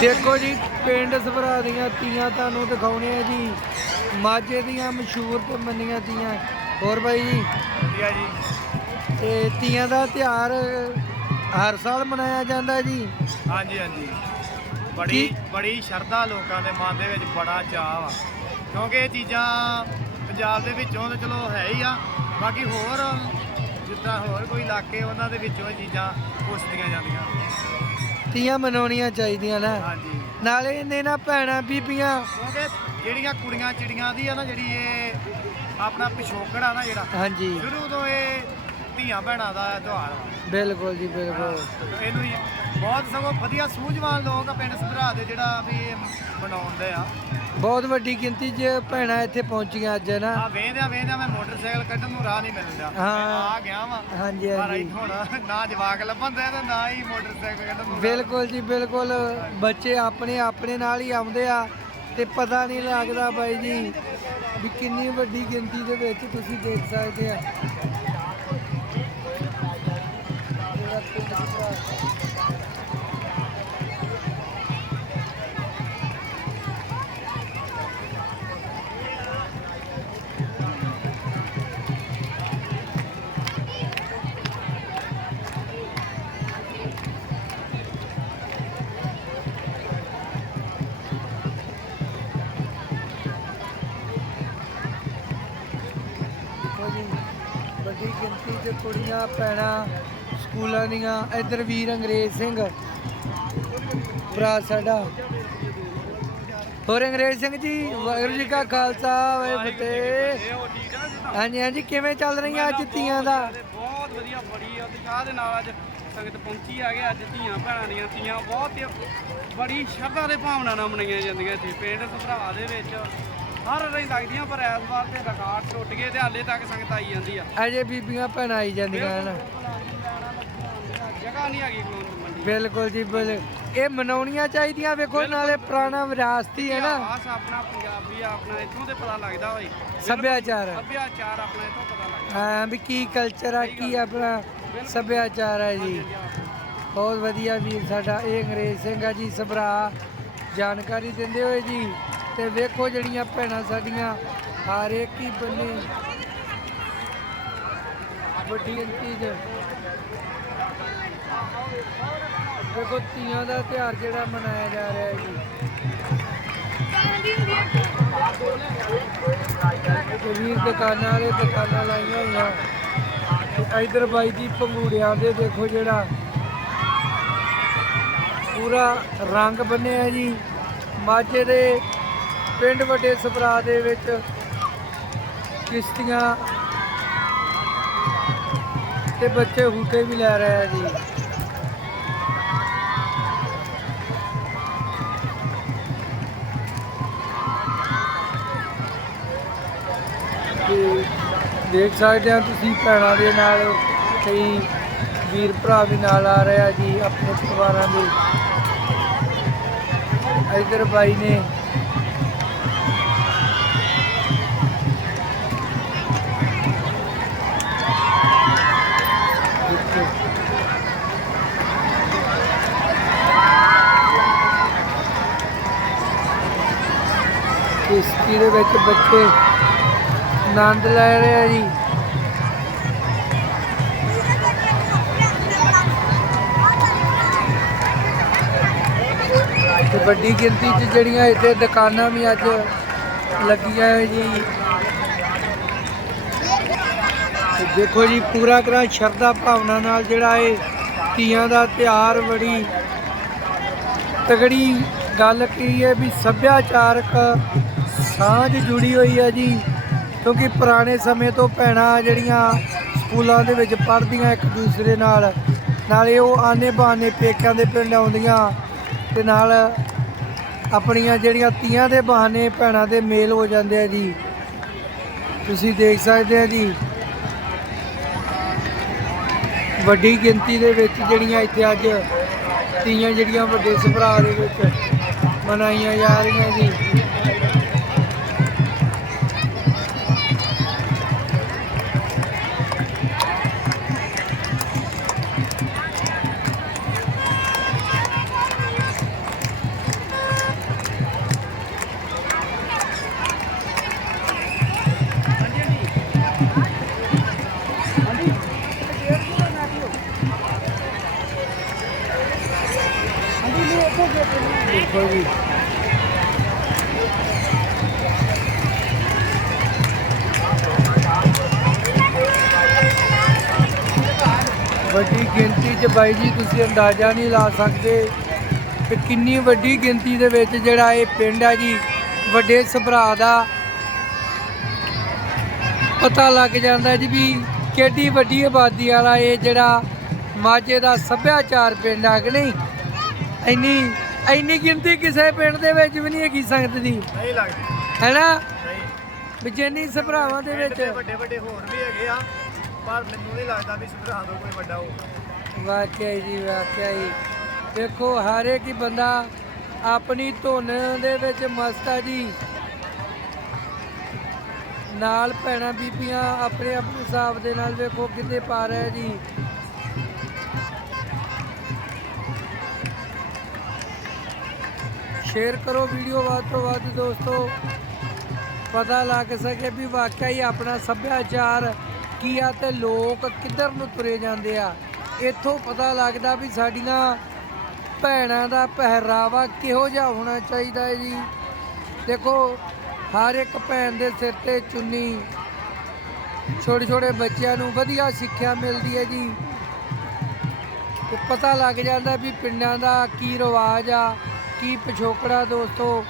ਦੇਖੋ ਜੀ ਪਿੰਡ ਸਭਰਾ ਦੀਆਂ ਤੀਆਂ ਤੁਹਾਨੂੰ ਦਿਖਾਉਣੇ ਆ ਜੀ। ਮਾਝੇ ਦੀਆਂ ਮਸ਼ਹੂਰ ਤੇ ਮੰਨੀਆਂ ਤੀਆਂ। ਹੋਰ ਬਾਈ ਜੀ? ਵਧੀਆ ਜੀ। ਤੇ ਤੀਆਂ ਦਾ ਤਿਉਹਾਰ ਹਰ ਸਾਲ ਮਨਾਇਆ ਜਾਂਦਾ ਜੀ। ਹਾਂਜੀ ਹਾਂਜੀ। ਬੜੀ? ਬੜੀ ਸ਼ਰਧਾ ਲੋਕਾਂ ਦੇ ਮਨ ਦੇ ਵਿੱਚ ਬੜਾ ਚਾਅ ਵਾ। ਕਿਉਂਕਿ ਇਹ ਚੀਜ਼ਾਂ ਪੰਜਾਬ ਦੇ ਵਿੱਚੋਂ ਤਾਂ ਚਲੋ ਹੈ ਹੀ ਆ। ਬਾਕੀ ਹੋਰ ਜਿੱਦਾਂ ਹੋਰ ਕੋਈ ਇਲਾਕੇ ਉਹਨਾਂ ਦੇ ਵਿੱਚੋਂ ਇਹ ਚੀਜ਼ਾਂ ਪੁੱਛਦੀਆਂ ਜਾਂਦੀਆਂ। ਤੀਆਂ ਮਨਾਉਣੀਆਂ ਚਾਹੀਦੀਆਂ ਨਾ। ਹਾਂਜੀ। ਨਾਲੇ ਇਹਨੇ ਨਾ ਭੈਣਾਂ ਬੀਬੀਆਂ। ਕਿਉਂਕਿ ਜਿਹੜੀਆਂ ਕੁੜੀਆਂ ਚਿੜੀਆਂ ਦੀ ਆ ਨਾ ਜਿਹੜੀ ਇਹ ਆਪਣਾ ਪਿਛੋਕੜ ਆ ਨਾ ਜਿਹੜਾ ਹਾਂਜੀ। ਸ਼ੁਰੂ ਤੋਂ ਇਹ ਧੀਆਂ ਭੈਣਾਂ ਦਾ ਤਿਉਹਾਰ ਵਾ। ਬਿਲਕੁਲ ਜੀ ਬਿਲਕੁਲ। ਇਹਨੂੰ ਹੀ ਬਹੁਤ ਸਗੋਂ ਵਧੀਆ ਸੂਝਵਾਨ ਲੋਕ ਆ ਪਿੰਡ ਸਭਰਾ ਦੇ ਜਿਹੜਾ ਵੀ ਇਹ ਮਨਾਉਂਦੇ ਆ। ਬਹੁਤ ਵੱਡੀ ਗਿਣਤੀ 'ਚ ਭੈਣਾਂ ਇੱਥੇ ਪਹੁੰਚੀਆਂ ਅੱਜ ਨਾ? ਆ ਵੇਂਦਿਆਂ ਵੇਂਦਿਆਂ ਮੈਂ ਮੋਟਰਸਾਈਕਲ ਕੱਢਣ ਨੂੰ ਰਾਹ ਨਹੀਂ ਮਿਲਦਾ। ਹਾਂ। ਆ ਗਿਆ ਵਾਂ। ਹਾਂਜੀ ਪਰ ਹਾਂਜੀ। ਹੁਣ ਨਾ ਜਵਾਕ ਲੱਭਣ ਦੇ ਤੇ ਨਾ ਹੀ ਮੋਟਰਸਾਈਕਲ ਕੱਢਣ ਨੂੰ ਰਾਹ। ਬਿਲਕੁਲ ਜੀ ਬਿਲਕੁਲ। ਬੱਚੇ ਆਪਣੇ ਆਪਣੇ ਨਾਲ ਹੀ ਆਉਂਦੇ ਆ ਤੇ ਪਤਾ ਨਹੀਂ ਲੱਗਦਾ ਬਾਈ ਜੀ ਵੀ ਕਿੰਨੀ ਵੱਡੀ ਗਿਣਤੀ ਦੇ ਵਿੱਚ ਤੁਸੀਂ ਦੇਖ ਸਕਦੇ ਆ। ਵੱਡੀ ਗਿਣਤੀ 'ਚ ਕੁੜੀਆਂ ਭੈਣਾਂ ਸਕੂਲਾਂ ਦੀਆਂ ਇੱਧਰ ਵੀਰ ਅੰਗਰੇਜ਼ ਸਿੰਘ। ਭਰਾ ਸਾਡਾ। ਹੋਰ ਅੰਗਰੇਜ਼ ਸਿੰਘ ਜੀ ਵਾਹਿਗੁਰੂ ਜੀ ਕਾ ਖਾਲਸਾ ਵਾਹਿਗੁਰੂ ਫਤਿਹ। ਹਾਂਜੀ ਹਾਂਜੀ ਕਿਵੇਂ ਚੱਲ ਰਹੀਆਂ ਅੱਜ ਤੀਆਂ ਦਾ? ਬਹੁਤ ਵਧੀਆ ਬੜੀ ਉਤਸ਼ਾਹ ਦੇ ਨਾਲ ਅੱਜ ਸੰਗਤ ਪਹੁੰਚੀ ਆ ਗਏ ਅੱਜ ਧੀਆਂ ਭੈਣਾਂ ਦੀਆਂ। ਤੀਆਂ ਬਹੁਤ ਬੜੀ ਸ਼ਰਧਾ ਦੇ ਭਾਵਨਾ ਨਾਲ ਮਨਾਈਆਂ ਜਾਂਦੀਆਂ ਇੱਥੇ। ਪਿੰਡ ਸਭਰਾ ਦੇ ਵਿੱਚ ਹਰ ਰਹੀ ਲੱਗਦੀਆਂ ਪਰ ਇਸ ਵਾਰ ਤੇ ਰਿਕਾਰਡ ਟੁੱਟ ਗਏ ਤੇ ਹਾਲੇ ਤੱਕ ਸੰਗਤ ਆਈ ਜਾਂਦੀ ਆ। ਅਜੇ ਬੀਬੀਆਂ ਭੈਣਾਂ ਆਈ ਜਾਂਦੀਆਂ ਹਨ। ਜਗ੍ਹਾ ਨਹੀਂ ਹੈਗੀ ਖਲੋਣ ਦੀ ਮੰਡੀ। ਬਿਲਕੁਲ ਜੀ ਇਹ ਮਨਾਉਣੀਆਂ ਚਾਹੀਦੀਆਂ ਵੇਖੋ ਨਾਲੇ ਪੁਰਾਣਾ ਵਿਰਾਸਤੀ ਹੈ ਨਾ। ਇਤਿਹਾਸ ਆਪਣਾ ਪੰਜਾਬੀ ਆ, ਆਪਣਾ ਇੱਥੋਂ ਤੇ ਪਤਾ ਲੱਗਦਾ ਹੋਏ ਸੱਭਿਆਚਾਰ। ਸੱਭਿਆਚਾਰ ਆਪਣਾ ਇੱਥੋਂ ਪਤਾ ਲੱਗਦਾ। ਹਾਂ ਵੀ ਕੀ ਕਲਚਰ ਆ ਕੀ ਆਪਣਾ ਸੱਭਿਆਚਾਰ ਹੈ ਜੀ। ਬਹੁਤ ਵਧੀਆ ਵੀਰ ਸਾਡਾ ਇਹ ਅੰਗਰੇਜ਼ ਸਿੰਘ ਆ ਜੀ ਸਭਰਾ। ਜਾਣਕਾਰੀ ਦਿੰਦੇ ਹੋਏ ਜੀ ਤੇ ਵੇਖੋ ਜਿਹੜੀਆਂ ਭੈਣਾਂ ਸਾਡੀਆਂ ਹਰ ਇੱਕ ਹੀ ਬੰਨੇ। ਵੱਡੀ ਗਿਣਤੀ 'ਚ। ਦੇਖੋ ਤੀਆਂ ਦਾ ਤਿਉਹਾਰ ਜਿਹੜਾ ਮਨਾਇਆ ਜਾ ਰਿਹਾ ਹੈ ਜੀ। ਵੀਰ, ਦੁਕਾਨਾਂ ਵਾਲੇ ਦੁਕਾਨਾਂ ਲਾਈਆਂ ਹੋਈਆਂ। ਤੇ ਇਧਰ ਬਾਈ ਜੀ ਪੰਗੂੜਿਆਂ ਦੇ ਦੇਖੋ ਜਿਹੜਾ ਪੂਰਾ ਰੰਗ ਬੰਨਿਆ ਜੀ। ਮਾਝੇ ਦੇ ਪਿੰਡ ਵੱਡੇ ਸਪਰਾ ਦੇ ਵਿੱਚ ਕਿਸ਼ਤੀਆਂ ਤੇ ਬੱਚੇ ਹੂਟੇ ਵੀ ਲੈ ਰਹੇ ਆ ਜੀ। ਦੇਖ ਸਕਦੇ ਆ ਤੁਸੀਂ ਭੈਣਾਂ ਦੇ ਨਾਲ, ਕਈ ਵੀਰ ਭਰਾ ਵੀ ਨਾਲ ਆ ਰਿਹਾ ਜੀ, ਆਪਣੇ ਪਰਿਵਾਰਾਂ ਦੇ। ਇਧਰ ਬਾਈ ਨੇ ਕਿਸ਼ਤੀ ਦੇ ਵਿੱਚ ਬੱਚੇ ਆਨੰਦ ਲੈ ਰਹੇ ਆ ਜੀ। ਤੇ ਵੱਡੀ ਗਿਣਤੀ 'ਚ ਜਿਹੜੀਆਂ ਇੱਥੇ ਦੁਕਾਨਾਂ ਵੀ ਅੱਜ ਲੱਗੀਆਂ ਹੈ ਜੀ। ਦੇਖੋ ਜੀ, ਪੂਰਾ ਤਰ੍ਹਾਂ ਸ਼ਰਧਾ ਭਾਵਨਾ ਨਾਲ ਜਿਹੜਾ ਇਹ ਤੀਆਂ ਦਾ ਤਿਉਹਾਰ ਬੜੀ ਤਗੜੀ ਗੱਲ ਕੀ ਹੈ ਵੀ ਸੱਭਿਆਚਾਰਕ ਸਾਂਝ ਜੁੜੀ ਹੋਈ ਹੈ ਜੀ। ਕਿਉਂਕਿ ਪੁਰਾਣੇ ਸਮੇਂ ਤੋਂ ਭੈਣਾਂ ਜਿਹੜੀਆਂ ਸਕੂਲਾਂ ਦੇ ਵਿੱਚ ਪੜ੍ਹਦੀਆਂ ਇੱਕ ਦੂਸਰੇ ਨਾਲ, ਨਾਲੇ ਉਹ ਆਨੇ ਬਹਾਨੇ ਪੇਕਿਆਂ ਦੇ ਪਿੰਡ ਆਉਂਦੀਆਂ ਤੇ ਨਾਲ ਆਪਣੀਆਂ ਜਿਹੜੀਆਂ ਤੀਆਂ ਦੇ ਬਹਾਨੇ ਭੈਣਾਂ ਦੇ ਮੇਲ ਹੋ ਜਾਂਦੇ ਆ ਜੀ। ਤੁਸੀਂ ਦੇਖ ਸਕਦੇ ਆ ਜੀ। ਵੱਡੀ ਗਿਣਤੀ ਦੇ ਵਿੱਚ ਜਿਹੜੀਆਂ ਇੱਥੇ ਅੱਜ ਤੀਆਂ ਜਿਹੜੀਆਂ ਵੱਡੇ ਸਭਰਾ ਦੇ ਵਿੱਚ ਮਨਾਈਆਂ ਜਾ ਰਹੀਆਂ ਜੀ। ਦੇਖੋ ਜੀ। ਵੱਡੀ ਗਿਣਤੀ 'ਚ ਬਾਈ ਜੀ, ਤੁਸੀਂ ਅੰਦਾਜ਼ਾ ਨਹੀਂ ਲਾ ਸਕਦੇ ਕਿ ਕਿੰਨੀ ਵੱਡੀ ਗਿਣਤੀ ਦੇ ਵਿੱਚ ਜਿਹੜਾ ਇਹ ਪਿੰਡ ਹੈ ਜੀ, ਵੱਡੇ ਸਭਰਾ ਦਾ ਪਤਾ ਲੱਗ ਜਾਂਦਾ ਜੀ ਵੀ ਕਿੱਡੀ ਵੱਡੀ ਆਬਾਦੀ ਵਾਲਾ ਇਹ ਜਿਹੜਾ ਮਾਝੇ ਦਾ ਸੱਭਿਆਚਾਰ ਪਿੰਡ ਆ ਕਿ ਨਹੀਂ? ਇੰਨੀ ਇੰਨੀ ਗਿਣਤੀ ਕਿਸੇ ਪਿੰਡ ਦੇ ਵਿੱਚ ਵੀ ਨਹੀਂ ਹੈਗੀ ਸੰਗਤ ਦੀ। ਨਹੀਂ ਲੱਗਦੀ। ਹੈਨਾ? ਨਹੀਂ। ਵੀ ਜਿੰਨੀ ਸਭਰਾਵਾਂ ਦੇ ਵਿੱਚ ਵੱਡੇ ਵੱਡੇ ਹੋਰ ਵੀ ਹੈਗੇ ਆ ਪਰ ਮੈਨੂੰ ਨਹੀਂ ਲੱਗਦਾ ਵੀ ਸੁਧਾਰ ਤੋਂ ਕੋਈ ਵੱਡਾ ਹੋਊਗਾ ਵਾਕਿਆ ਜੀ ਵਾਕਿਆ ਹੀ ਦੇਖੋ ਹਰ ਇੱਕ ਹੀ ਬੰਦਾ ਆਪਣੀ ਧੁਨ ਦੇ ਵਿੱਚ ਮਸਤ ਆ ਜੀ। ਨਾਲ ਭੈਣਾਂ ਬੀਬੀਆਂ ਆਪਣੇ ਆਪਣੇ ਹਿਸਾਬ ਦੇ ਨਾਲ ਵੇਖੋ ਕਿੱਥੇ ਪਾ ਰਹੇ ਜੀ। ਸ਼ੇਅਰ ਕਰੋ ਵੀਡੀਓ ਵੱਧ ਤੋਂ ਵੱਧ ਦੋਸਤੋ। ਪਤਾ ਲੱਗ ਸਕੇ ਵੀ ਵਾਕਿਆ ਹੀ ਆਪਣਾ ਸੱਭਿਆਚਾਰ ਕੀ ਆ ਤੇ ਲੋਕ ਕਿੱਧਰ ਨੂੰ ਤੁਰੇ ਜਾਂਦੇ ਆ। ਇੱਥੋਂ ਪਤਾ ਲੱਗਦਾ ਵੀ ਸਾਡੀਆਂ ਭੈਣਾਂ ਦਾ ਪਹਿਰਾਵਾ ਕਿਹੋ ਜਿਹਾ ਹੋਣਾ ਚਾਹੀਦਾ ਹੈ ਜੀ। ਦੇਖੋ, ਹਰ ਇੱਕ ਭੈਣ ਦੇ ਸਿਰ ਤੇ ਚੁੰਨੀ ਛੋਟੇ ਛੋਟੇ ਬੱਚਿਆਂ ਨੂੰ ਵਧੀਆ ਸਿੱਖਿਆ ਮਿਲਦੀ ਹੈ ਜੀ। ਤੇ ਪਤਾ ਲੱਗ ਜਾਂਦਾ ਵੀ ਪਿੰਡਾਂ ਦਾ ਕੀ ਰਿਵਾਜ ਆ। ਕੀ ਪਿਛੋਕੜਾ ਦੋਸਤੋ?